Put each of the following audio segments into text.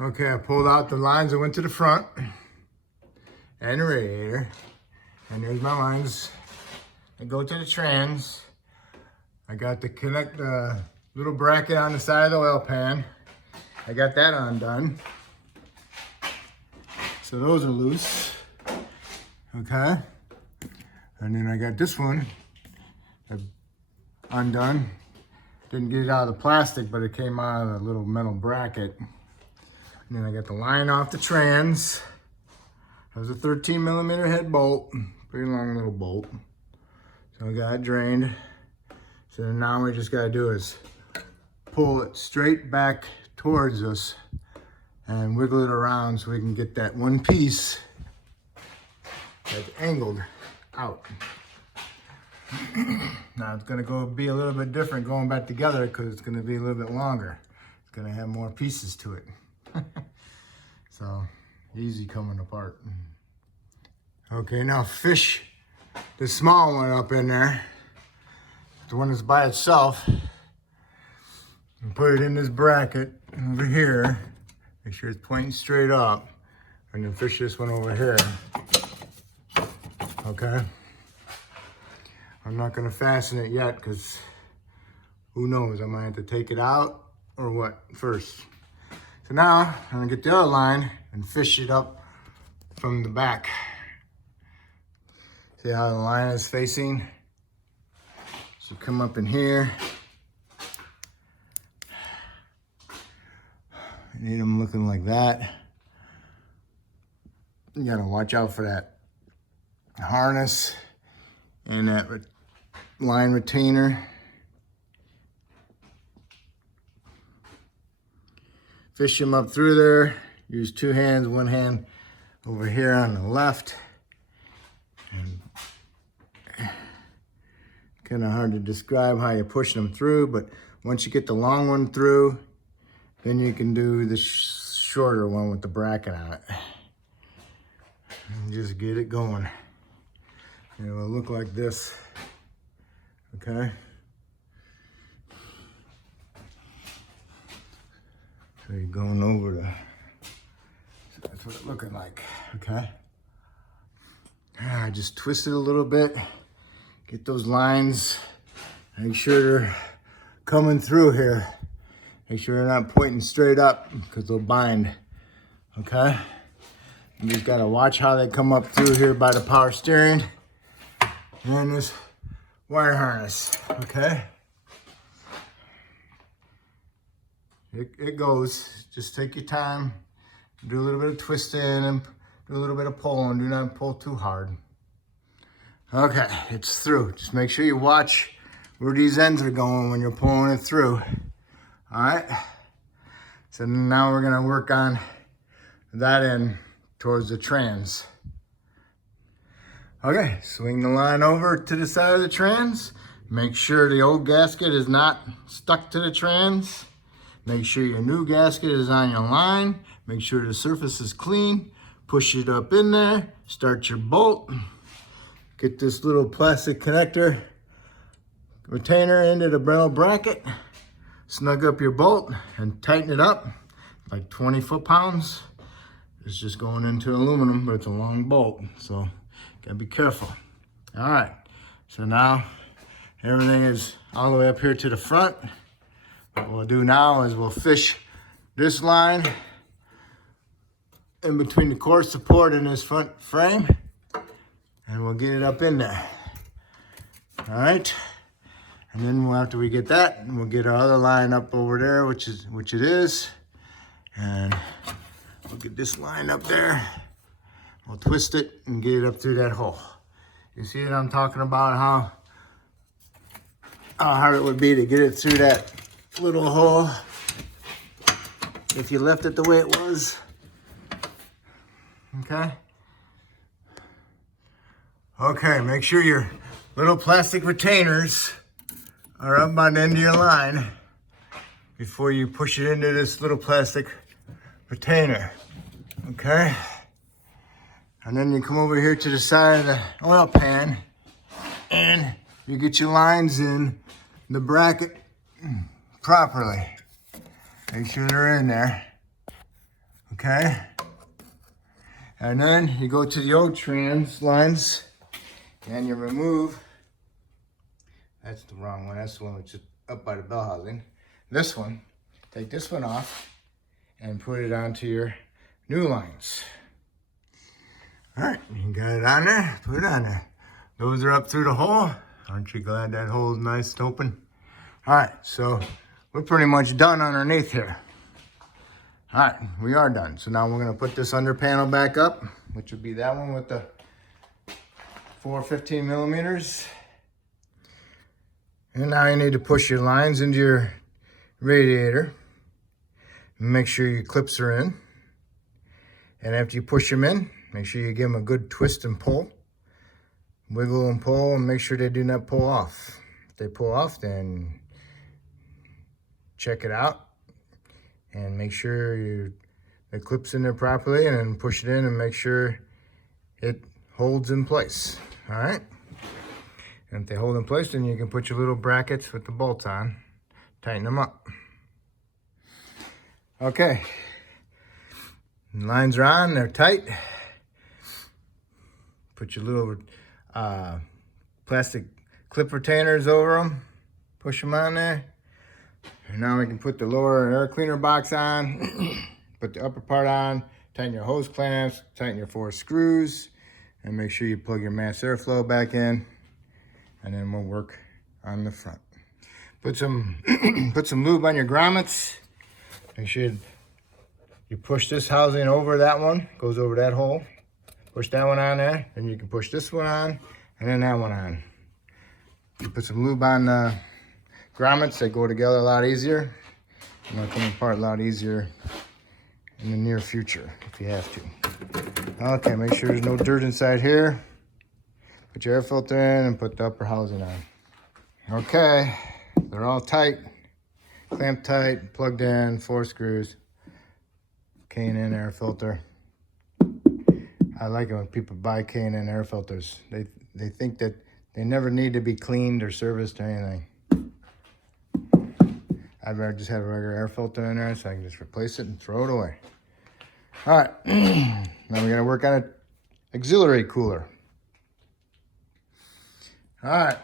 Okay, I pulled out the lines that went to the front and the radiator. And there's my lines that go to the trans. I got to connect the little bracket on the side of the oil pan. I got that undone. So those are loose. Okay. And then I got this one undone. Didn't get it out of the plastic, but it came out of the little metal bracket. And then I got the line off the trans. That was a 13mm head bolt, pretty long little bolt. So I got it drained. So now what we just gotta do is pull it straight back towards us and wiggle it around so we can get that one piece that's angled out. Now it's gonna be a little bit different going back together because it's gonna be a little bit longer. It's gonna have more pieces to it. So easy coming apart. Okay, now fish the small one up in there, the one that's by itself, and put it in this bracket over here. Make sure it's pointing straight up, and then fish this one over here. Okay. I'm not gonna fasten it yet because who knows, I might have to take it out or what first. So now I'm gonna get the other line and fish it up from the back. See how the line is facing? So come up in here. You need them looking like that. You gotta watch out for that harness and that line retainer. Fish them up through there. Use two hands, one hand over here on the left. And kind of hard to describe how you push them through, but once you get the long one through, then you can do the shorter one with the bracket on it. And just get it going. And it will look like this, okay? So you're going over the, so that's what it's looking like, okay? Just twist it a little bit, get those lines, make sure they're coming through here. Make sure they're not pointing straight up because they'll bind, okay? You just gotta watch how they come up through here by the power steering and this wire harness, okay? It goes, just take your time, do a little bit of twisting and do a little bit of pulling, do not pull too hard. Okay, it's through. Just make sure you watch where these ends are going when you're pulling it through. All right, so now we're gonna work on that end towards the trans. Okay, swing the line over to the side of the trans. Make sure the old gasket is not stuck to the trans. Make sure your new gasket is on your line. Make sure the surface is clean. Push it up in there, start your bolt. Get this little plastic connector retainer into the metal bracket. Snug up your bolt and tighten it up, like 20 foot-pounds. It's just going into aluminum, but it's a long bolt, so gotta be careful. All right, so now everything is all the way up here to the front. What we'll do now is we'll fish this line in between the core support and this front frame, and we'll get it up in there. All right, and then after we get that, we'll get our other line up over there, which it is, and we'll get this line up there. We'll twist it and get it up through that hole. You see what I'm talking about? How hard it would be to get it through that little hole if you left it the way it was. Okay. Okay, make sure your little plastic retainers are up by the end of your line before you push it into this little plastic retainer. Okay. And then you come over here to the side of the oil pan and you get your lines in the bracket properly. Make sure they're in there. Okay. And then you go to the old trans lines and you remove, that's the wrong one, that's the one which is up by the bell housing. This one, take this one off and put it onto your new lines. All right, you got it on there, put it on there. Those are up through the hole. Aren't you glad that hole is nice and open? All right, so we're pretty much done underneath here. All right, we are done. So now we're gonna put this under panel back up, which would be that one with the 415 millimeters. And now you need to push your lines into your radiator. Make sure your clips are in. And after you push them in, make sure you give them a good twist and pull. Wiggle and pull and make sure they do not pull off. If they pull off, then check it out. And make sure the clip's in there properly, and then push it in and make sure it holds in place. All right. And if they hold in place, then you can put your little brackets with the bolts on, tighten them up. Okay. Lines are on, they're tight. Put your little plastic clip retainers over them, push them on there. And now we can put the lower air cleaner box on, put the upper part on, tighten your hose clamps, tighten your 4 screws, and make sure you plug your mass airflow back in, and then we'll work on the front. Put some lube on your grommets. Make sure you push this housing over that one, goes over that hole. Push that one on there, then you can push this one on, and then that one on. You put some lube on the grommets, they go together a lot easier, and they'll come apart a lot easier in the near future if you have to. Okay, make sure there's no dirt inside here. Put your air filter in and put the upper housing on. Okay, they're all tight, clamped tight, plugged in, 4 screws, K&N air filter. I like it when people buy K&N air filters. They think that they never need to be cleaned or serviced or anything. I'd rather just have a regular air filter in there so I can just replace it and throw it away. All right, now we're gonna work on an auxiliary cooler. All right,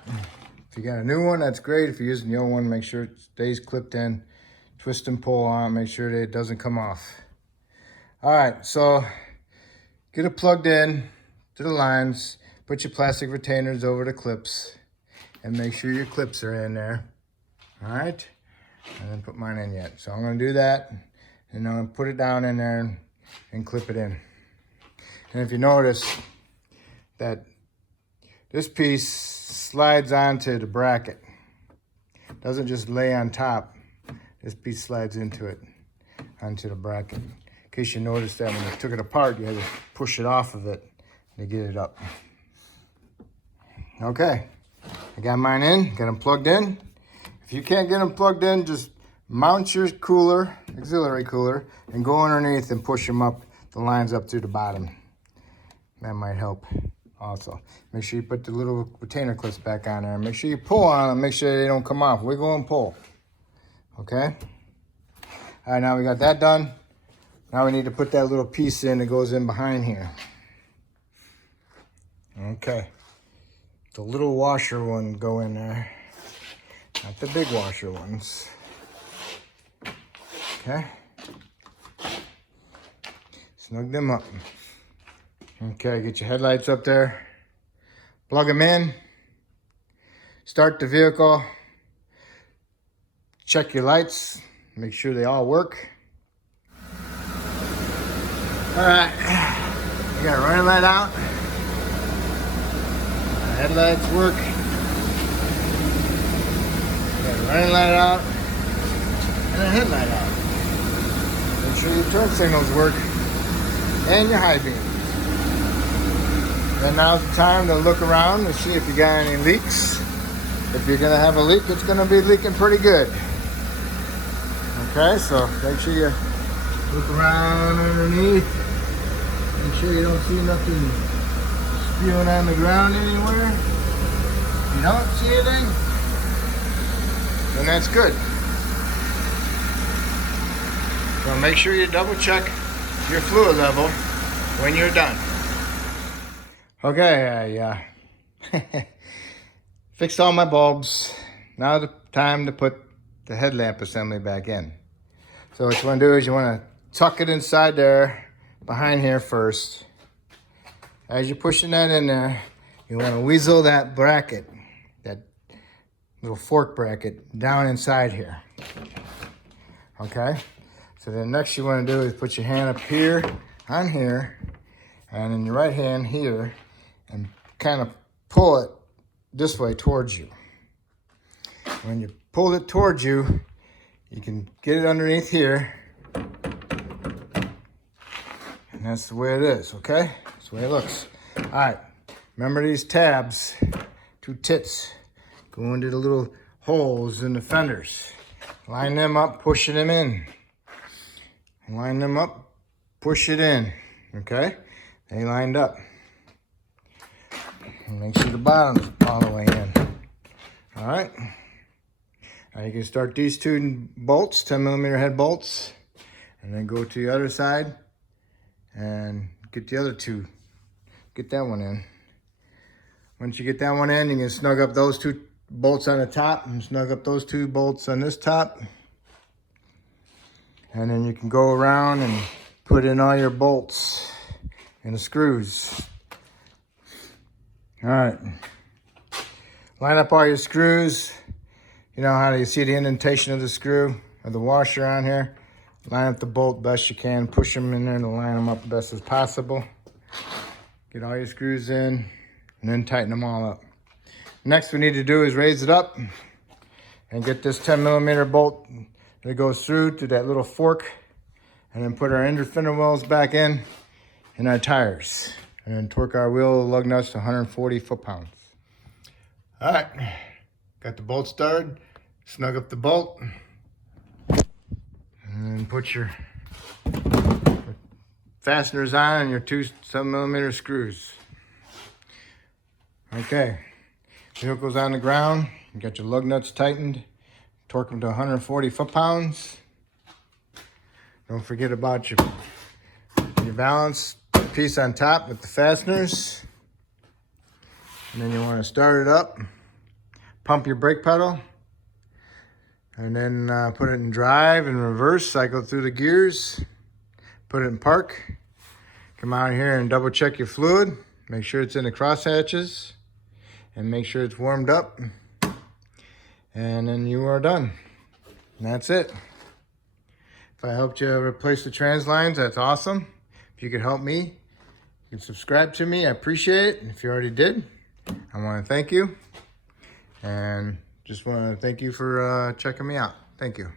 if you got a new one, that's great. If you're using the old one, make sure it stays clipped in. Twist and pull on, make sure that it doesn't come off. All right, so get it plugged in to the lines, put your plastic retainers over the clips, and make sure your clips are in there. All right, I didn't put mine in yet. So I'm gonna do that, and I'm gonna put it down in there and clip it in. And if you notice that this piece slides onto the bracket, doesn't just lay on top, this piece slides into it, onto the bracket. In case you noticed that when you took it apart, you had to push it off of it to get it up. Okay, I got mine in, got them plugged in. If you can't get them plugged in, just mount your cooler, auxiliary cooler, and go underneath and push them up, the lines up to the bottom. That might help also. Make sure you put the little retainer clips back on there. Make sure you pull on them, make sure they don't come off. Wiggle and pull, okay? All right, now we got that done. Now we need to put that little piece in that goes in behind here. Okay. The little washer one go in there, not the big washer ones. Okay. Snug them up. Okay, get your headlights up there. Plug them in. Start the vehicle. Check your lights. Make sure they all work. All right. You got a running light out. Headlights work. You got a running light out and a headlight out. Make sure your turn signals work and your high beams. And now's the time to look around and see if you got any leaks. If you're gonna have a leak, it's gonna be leaking pretty good. Okay, so make sure you look around underneath. Make sure you don't see nothing spewing on the ground anywhere. If you don't see anything, then that's good. So make sure you double check your fluid level when you're done. Okay, I fixed all my bulbs. Now the time to put the headlamp assembly back in. So what you want to do is you want to tuck it inside there, behind here first. As you're pushing that in there, you want to weasel that bracket, that little fork bracket, down inside here. Okay? So then next you want to do is put your hand up here, on here, and in your right hand here, and kind of pull it this way towards you. When you pull it towards you, you can get it underneath here. And that's the way it is, okay? That's the way it looks. All right, remember these tabs, 2 tits, go into the little holes in the fenders. Line them up, push them in. Line them up, push it in, okay? They lined up. And make sure the bottom's all the way in. All right. Now you can start these 2 bolts, 10mm head bolts, and then go to the other side and get the other 2. Get that one in. Once you get that one in, you can snug up those 2 bolts on the top and snug up those 2 bolts on this top. And then you can go around and put in all your bolts and the screws. All right. Line up all your screws. You know how you see the indentation of the screw or the washer on here? Line up the bolt best you can. Push them in there to line them up best as possible. Get all your screws in and then tighten them all up. Next we need to do is raise it up and get this 10mm bolt that goes through to that little fork, and then put our inner fender wells back in and our tires, and then torque our wheel lug nuts to 140 foot-pounds. All right, got the bolt started. Snug up the bolt, and then put your fasteners on and your 2 7mm screws. Okay, vehicle's on the ground. You got your lug nuts tightened. Torque them to 140 foot-pounds. Don't forget about your balance piece on top with the fasteners. And then you want to start it up. Pump your brake pedal. And then put it in drive and reverse. Cycle through the gears. Put it in park. Come out here and double check your fluid. Make sure it's in the cross hatches. And make sure it's warmed up. And then you are done. And that's it. If I helped you replace the trans lines, that's awesome. If you could help me, you can subscribe to me. I appreciate it. If you already did, I want to thank you. And just want to thank you for checking me out. Thank you.